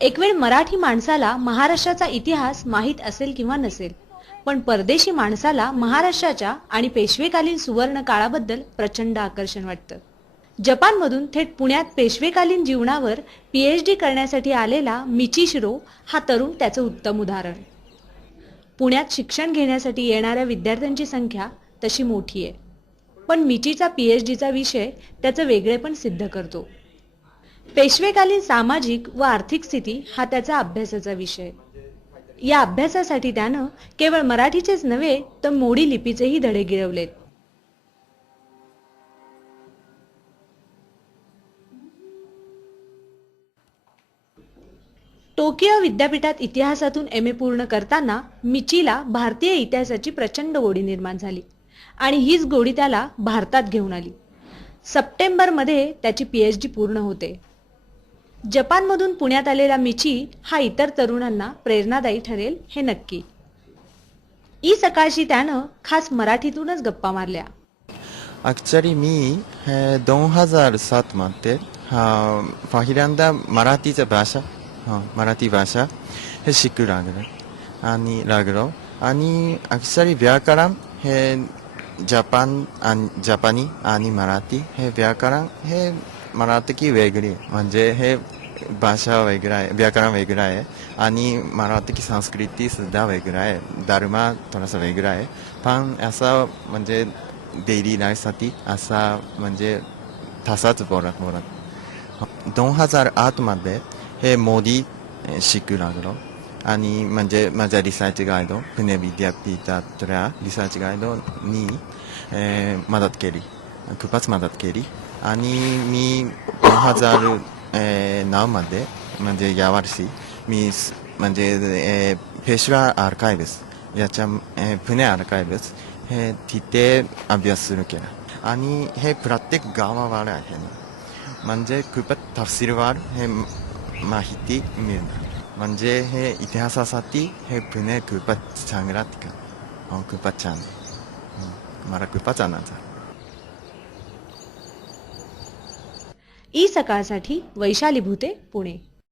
एक वेळ मराठी माणसाला महाराष्ट्राचा इतिहास माहीत असेल किंवा नसेल, पण परदेशी माणसाला महाराष्ट्राच्या आणि पेशवेकालीन सुवर्ण काळाबद्दल प्रचंड आकर्षण वाटतं. जपानमधून थेट पुण्यात पेशवेकालीन जीवनावर पीएचडी करण्यासाठी आलेला मिचिशिरो हा तरुण त्याचं उत्तम उदाहरण. पुण्यात शिक्षण घेण्यासाठी येणाऱ्या विद्यार्थ्यांची संख्या तशी मोठी आहे, पण मिचीचा पीएचडीचा विषय त्याचं वेगळेपण सिद्ध करतो. पेशवेकालीन सामाजिक व आर्थिक स्थिती हा त्याचा अभ्यासाचा विषय. या अभ्यासासाठी त्यानं केवळ मराठीचेच नव्हे तर मोडी लिपीचेही धडे गिळवलेत. टोकियो विद्यापीठात इतिहासातून एम ए पूर्ण करताना मिचीला भारतीय इतिहासाची प्रचंड गोडी निर्माण झाली आणि हीच गोडी त्याला भारतात घेऊन आली. सप्टेंबरमध्ये त्याची पीएचडी पूर्ण होते. जपानमधून पुण्यात आलेला मिची हा इतर तरुणांना प्रेरणादायी ठरेल हे नक्की. ई सकाळशी त्यानं खास मराठीतूनच गप्पा मारल्या. ॲक्च्युली मी 2007 मध्ये पहिल्यांदा मराठी भाषा हे शिकू लागलो आणि ॲक्च्युली व्याकरण हे जपानी आणि मराठी हे व्याकरण हे मराठी वेगळी म्हणजे हे भाषा वेगळा आहे, व्याकरण वेगळं आहे आणि मराठी संस्कृती सुद्धा वेगळं आहे, धर्म थोडासा वेगळा आहे. पण असं म्हणजे डेली लाईफसाठी असा म्हणजे तसाच बोलत 2008 मध्ये हे मोदी शिकू लागलो आणि म्हणजे माझ्या रिसर्च गाईडो पुणे विद्यापीठातल्या रिसर्च गाईडोनी खूपच मदत केली आणि मी 2009 मध्ये म्हणजे यावर्षी मी म्हणजे पेशवा आर्काइव्स याच्या पुणे आर्काइव्स हे तिथे अभ्यास सुरू केला आणि हे प्रत्येक गावावर आहे ना, म्हणजे खूपच तपशीलवार हे माहिती मिळणार. म्हणजे हे इतिहासासाठी हे पुणे खूपच चांगला ठिकाण, खूपच छान, मला खूपच आनंद झाला. ई सकाळसाठी वैशाली भुते, पुणे.